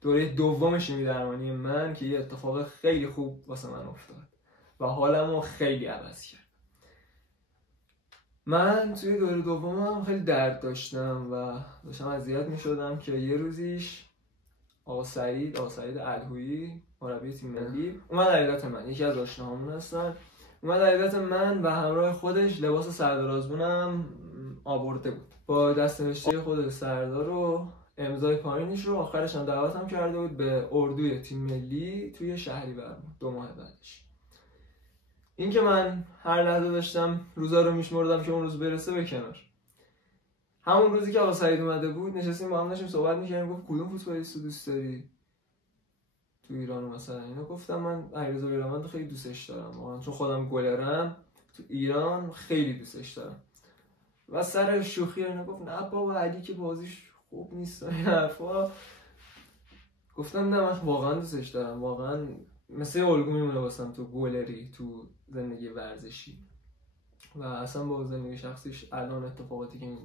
دوره دوم شیمی درمانی من که یه اتفاق خیلی خوب واسه من افتاد و حالمو خیلی عوض کرد. من توی دوره دومم خیلی درد داشتم و داشتم اذیت می‌شدم که یه روزیش آقا سعید الهویی مربی تیم ملی اومد علیت من، یکی از آشناهامون هستن، اومد علیت من و همراه خودش لباس سردارآزمونم آورده بود با دست‌نوشته خود سردار رو امضای پایینش رو. آخرش هم دعوتم کرده بود به اردوی تیم ملی توی شهریور 2 ماه بعدش. این که من هر لحظه داشتم روزا رو میشمردم که اون روز برسه به کنار. همون روزی که آقا سعید اومده بود نشستیم با هم داشتیم صحبت می‌کردیم، گفت کدوم فوتبالیست رو دوست داری تو ایران مثلا؟ اینا گفتم من علیرضا بیرانوند خیلی دوستش دارم، چون خودم گلرم تو ایران خیلی دوستش دارم. و سر شوخی اینا گفت نه بابا علی که بازیش خوب نیست این حرفا. گفتم نه من واقعا دوستش دارم، واقعا مثل الگو میمونه واسم تو گلری، تو زندگی ورزشی و اصلا با زندگی شخصیش الان اتفاقاتی که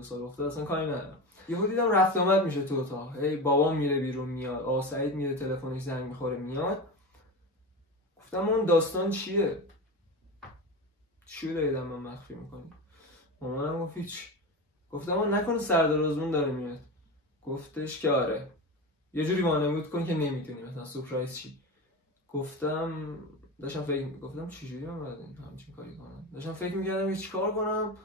1-2 سال افتاد اصلا کاری ندارم. یهو دیدم رفت آمد میشه تو اتاق، هی بابام میره بیرون میاد، آقا سعید میره تلفنش زنگ میخوره میاد. گفتم اون داستان چیه؟ چیو دارید من مخفی میکنی؟ مامانم گفت هیچ. گفتم اون نکنه سردارآزمون داره میاد؟ گفتش که آره. یه جوری وانمود کن که نمیتونی، مثلا سورپرایز چی؟ گفتم داشتم گفتم چجوری من باید همچین کاری کنم؟ داشتم فکر میکردم چی کار کنم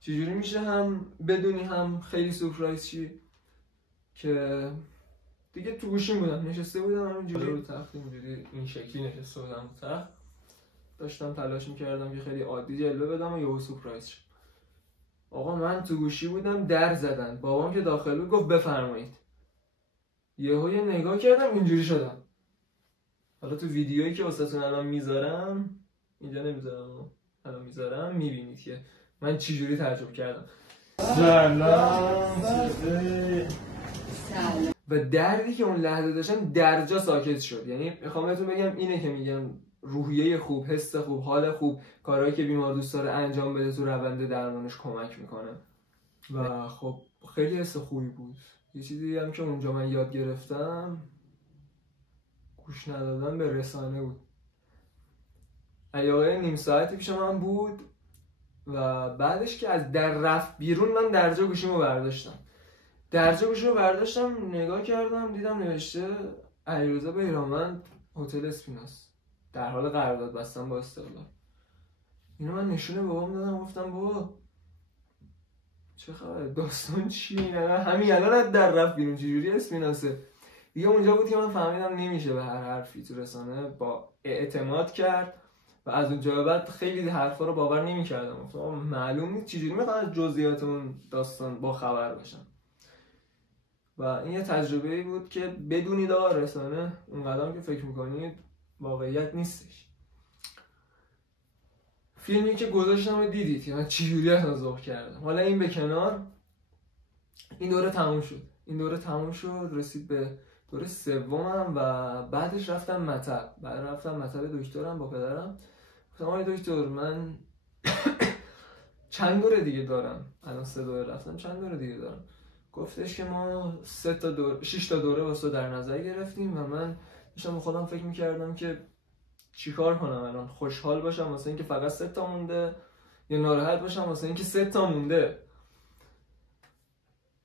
چجوری میشه هم بدونی هم خیلی سورپرایز چی. که دیگه تو گوشیم بودم نشسته بودم همینجوری رو تخت، اینجوری این شکلی نشسته بودم رو تخت، داشتم تلاش میکردم که خیلی عادی جلوه بدم و یهو سورپرایز شد. آقا من تو گوشی بودم، در زدن، بابام که داخل بود گفت بفرمایید. یهو یه نگاه کردم اینجوری شدم. حالا تو ویدیویی که واسهتون الان میذارم، اینجا نمیذارم الان میذارم، میبینید که من چجوری تعجب کردم. و دردی که اون لحظه داشتم در جا ساکت شد. یعنی میخوام بهتون بگم اینه که میگم روحیه خوب، حس خوب، حال خوب، کارهایی که بیمار دوست داره انجام بده تو روند درمانش کمک میکنه و خب خیلی حس خوبی بود. یه چیزی هم که اونجا من یاد گرفتم گوش ندادن به رسانه بود. علی آقای نیم ساعتی پیش من بود و بعدش که از در رفت بیرون من درجا گوشیمو برداشتم نگاه کردم دیدم نوشته علیرضا بیرانوند هتل اسپیناس در حال قرارداد بستن با استقلال. اینو من نشونه بابام دادم، گفتم بابا چه خبره، داستان چیه؟ نه همین الان در رفت بیرون چجوری اسپیناسه؟ دیگه اونجا بود که من فهمیدم نمیشه به هر حرفی تو رسانه با اعتماد کرد و از اونجا به بعد خیلی حرفا رو باور نمی‌کردم. گفتم معلوم نیست چجوری میخوان از جزئیات اون داستان با خبر باشن. و این یه تجربه‌ای بود که بدونید آقا رسانه اونقدر که فکر میکنید واقعیت نیستش. فیلمی که گذاشتم رو دیدید که من چجوری ذوق کردم. حالا این به کنار، این دوره تموم شد رسید به دوره سومم و بعدش رفتم مطب دکترم با پدرم. گفتم آقای دکتر من چند دوره دیگه دارم؟ الان 3 دوره رفتم، چند دوره دیگه دارم؟ گفتش که ما 6 تا دوره واسه در نظر گرفتیم و من داشتم با خودم فکر میکردم که چیکار کنم الان، خوشحال باشم واسه اینکه فقط 3 تا مونده یا ناراحت باشم واسه اینکه 3 تا مونده.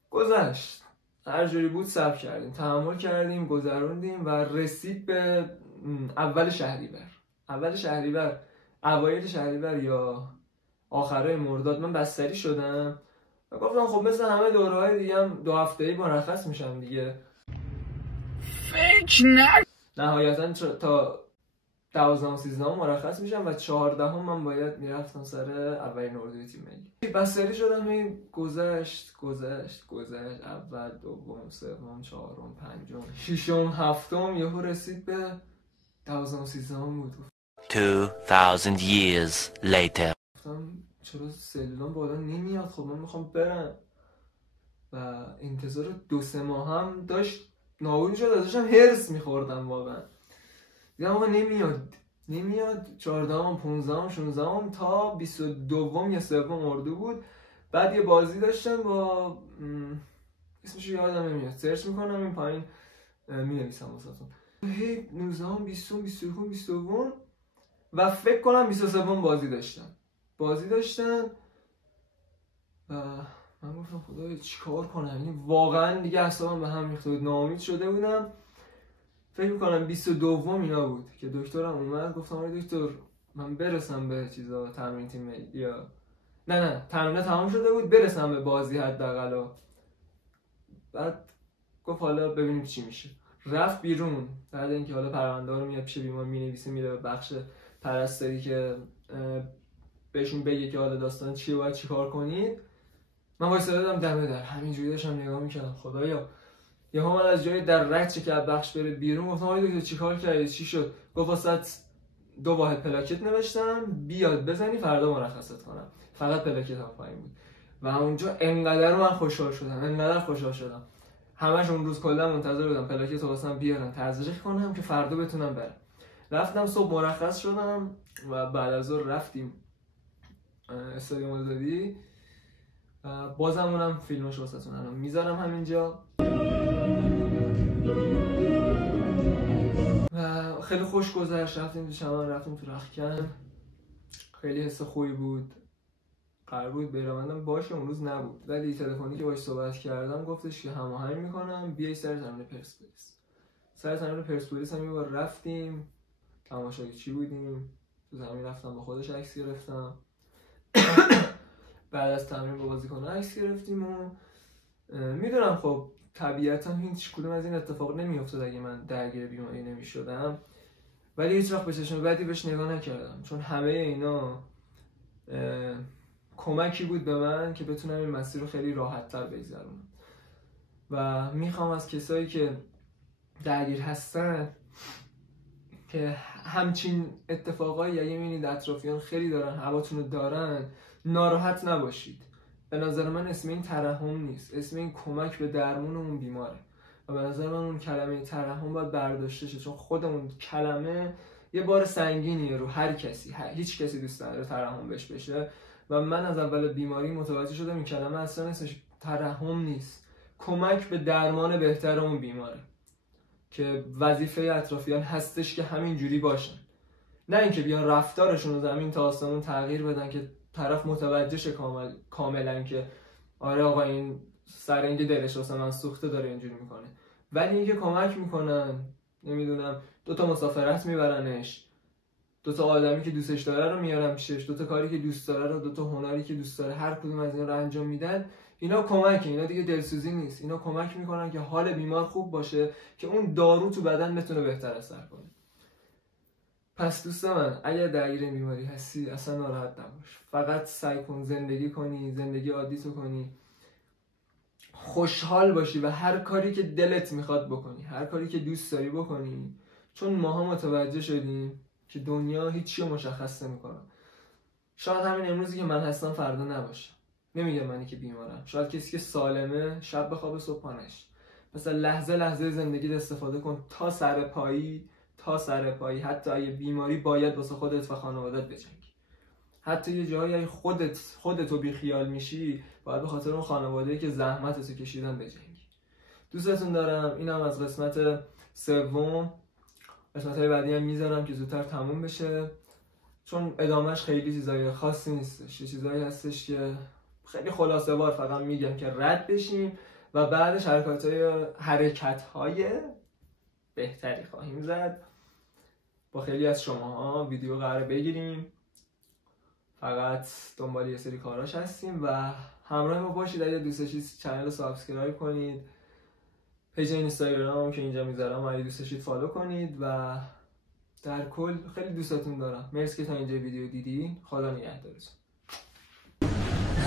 گذشت، هر جوری بود صبر کردیم، تحمل کردیم، گذروندیم و رسید به اول شهریور، اوایل شهریور یا آخرای مرداد من بستری شدم و گفتم خب مثل همه دوره‌های دیگه هم 2 هفته‌ای مرخص میشم دیگه. نهایتاً تا 12 و 13 مرخص میشم و 14 من باید میرفتم سر اولین اردوی تیم ملی. بستری شدم، این گذشت اول، دوم، سوم، چهارم، پنجم، ششم، هفتم، یهو رسید به 12 و 13 بود. 2000 years later. گفتم چرا سلولام بالا نمیاد؟ خب من میخوام برم و انتظار 2-3 ماه هم داشت نابود شد، ازشم هرس میخوردم واقعا. دیدم آقا نمیاد 14 15 16 تا 22 یا 3 اردو بود. بعد یه بازی داشتم با اسمش یادم نمیاد، سرچ میکنم این پایین می‌نویسم واسهتون. هی 19 20 21 22 و فکر کنم 23 بازی داشتن و من گفتم خدایا چیکار کنم، یعنی واقعا دیگه اعصابم به هم ریخته بود، ناامید شده بودم. فکر می‌کنم 22 اینا بود که دکترم اومد، گفتم آره دکتر من برسم به چیزا تمرین تیم ملی یا نه تمرین تمام شده بود برسم به بازی حداقل. بعد گفت حالا ببینیم چی میشه. رفت بیرون بعد اینکه حالا پرونده رو میاد پیش بیمار مینویسه میره به بخش پرستاری که بهشون بگه که حالا داستان چیه باید چیکار کنید. من وایسادم دمه در همینجوری داشتم نگاه میکردم خدایا. یهو من از جای در رد که از بخش بره بیرون گفتم آقای دکتر چیکار کردی چی شد؟ گفت واسط 2 واحد پلاکت نوشتم بیاد بزنی فردا مرخصت کنم. فقط پلاکت هم پایین بود و اونجا انقدر من خوشحال شدم همش اون روز کلا منتظر بودم پلاکت رو واسم بیارن تزریق کنم که فردا بتونم برم. رفتم صبح مرخص شدم و بعد از ظهر رفتیم استادیوم آزادی. بازم اونم فیلمش واسهتون الان میذارم همینجا و خیلی خوش گذشت. رفتیم تو چمن، رفتیم تو رختکن، خیلی حس خوبی بود. قرار بود بیرامندم باشه اون روز نبود ولی تلفنی که باهاش صحبت کردم گفتش که هماهنگ میکنم بیای سر تمرین پرسپولیس. سر تمرین پرسپولیس هم یه بار رفتیم تماشاگرچی بودیم، تو زمین رفتم با خودش عکس گرفتم. بعد از تمرین با بازیکن‌ها عکس گرفتیم و میدونم خب طبیعتا هیچ کدوم از این اتفاق نمیافتاد اگه من درگیر بیماری نمیشدم، ولی هیچ وقت به چشم بدی بهش نگاه نکردم چون همه اینا کمکی بود به من که بتونم این مسیر رو خیلی راحت‌تر بگذرونم. و میخوام از کسایی که درگیر هستن که همچین اتفاقایی اگه میبینید اطرافیان خیلی دارن هواتون رو دارن ناراحت نباشید. به نظر من اسم این ترحم نیست، اسم این کمک به درمون اون بیماره و به نظر من اون کلمه ترحم باید برداشته شه چون خود اون کلمه یه بار سنگینیه رو هر کسی. هیچ کسی دوست نداره ترحم بهش بشه و من از اول بیماری متوجه شدم این کلمه اصلا اسمش ترحم نیست، کمک به درمان بهتر اون بیماره که وظیفه اطرافیان هستش که همین جوری باشن، نه اینکه بیان رفتارشون رو زمین تا آسمون تغییر بدن که طرف متوجه شه کاملا که آره آقا این سرنگ دلش واسه من سوخته داره اینجوری میکنه، ولی اینکه کمک میکنن نمیدونم 2 مسافرت میبرنش، 2 آدمی که دوستش داره رو میارن پیشش، 2 کاری که دوست داره رو 2 هنری که دوست داره هر کدوم از اینا رو انجام میدن. اینا کمکه، اینا دیگه دلسوزی نیست، اینا کمک میکنن که حال بیمار خوب باشه که اون دارو تو بدن بتونه بهتر اثر کنه. پس دوست من اگر درگیر این بیماری هستی اصلا ناراحت نباش، فقط سعی کن زندگی کنی، زندگی عادی تو کنی، خوشحال باشی و هر کاری که دلت میخواد بکنی، هر کاری که دوست داری بکنی، چون ماها متوجه شدیم که دنیا هیچی رو مشخص نمیکنه. شاید همین امروزی که من هستم فردا نباشه، نمیگم منی که بیمارم، شاید کسی که سالمه شب بخوابه صبح پانش. مثلا لحظه لحظه زندگیت استفاده کن تا سر پایی، حتی اگه بیماری باید واسه خودت و خانوادت بجنگی، حتی یه جایی اگه خودتو بی خیال میشی باید به خاطر اون خانواده‌ای که زحمتتو کشیدن بجنگی. دوستتون دارم. اینم از قسمت 3. قسمت‌های بعدی هم میذارم که زودتر تموم بشه چون ادامهش خیلی چیزای خاصی نیستش، یه چیزایی هستش که خیلی خلاصه وار فقط میگم که رد بشیم و بعدش حرکت‌های بهتری خواهیم زد. با خیلی از شماها ویدیو قرار بگیریم، فقط دنبال یه سری کاراش هستیم و همراه ما باشید. اگه دوست داشتید چنل رو سابسکرایب کنید، پیج اینستاگرام که اینجا میذارم اگه دوست داشتید فالو کنید و در کل خیلی دوستتون دارم. مرسی که تا اینجا ویدیو دیدی. خدا نگهدارتون.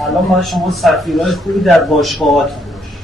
الان ما شما سفیرای خوبی در باشگاهاتون باشید.